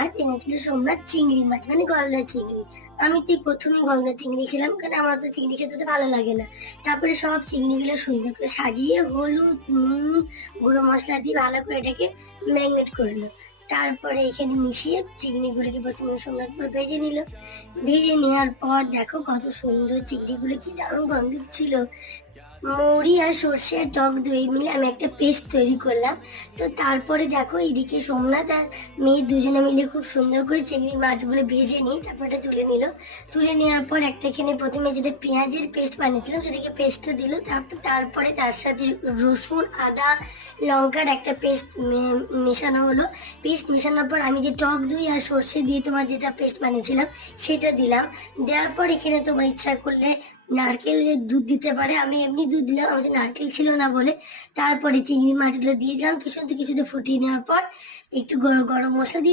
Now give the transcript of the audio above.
আজ এনেছিল সোমবার চিংড়ি মাছ, মানে গলদা চিংড়ি। আমি তো প্রথমে গলদা চিংড়ি খেলাম, কারণ আমার তো চিংড়ি খেতে তো ভালো লাগে না। তারপরে সব চিংড়িগুলো সুন্দর করে সাজিয়ে হলুদ, নুন, গুঁড়ো মশলা দিয়ে ভালো করে এটাকে ম্যারিনেট করলো। তারপরে এখানে মিশিয়ে চিংড়িগুলোকে প্রথমে সুন্দর করে ভেজে নিল। ভেজে নেওয়ার পর দেখো কত সুন্দর, চিংড়িগুলো কি দারুণ গন্ধ ছিল। মৌরি আর সর্ষে আর টক দই মিলে আমি একটা পেস্ট তৈরি করলাম। তো তারপরে দেখো এইদিকে সোমনাথ আর মেয়ে দুজনে মিলে খুব সুন্দর করে চিংড়ি মাছগুলো ভেজে নিই, তারপর এটা তুলে নিল। তুলে নেওয়ার পর একটা এখানে প্রথমে যেটা পেঁয়াজের পেস্ট বানিয়েছিলাম সেটাকে পেস্টটা দিল। তারপরে তার সাথে রসুন, আদা, লঙ্কার একটা পেস্ট মেশানো হলো। পেস্ট মেশানোর পর আমি যে টক দই আর সর্ষে দিয়ে তোমার যেটা পেস্ট বানিয়েছিলাম সেটা দিলাম। দেওয়ার পর এখানে তোমার ইচ্ছা করলে নারকেলের দুধ দিতে পারে, আমি এমনি দুধ দিলাম, আমাদের নারকেল ছিল না বলে। তারপরে চিংড়ি মাছগুলো দিয়ে দিলাম, কিছুতে কিছুতে ফুটিয়ে নেওয়ার পর একটু গরম মশলা দিয়ে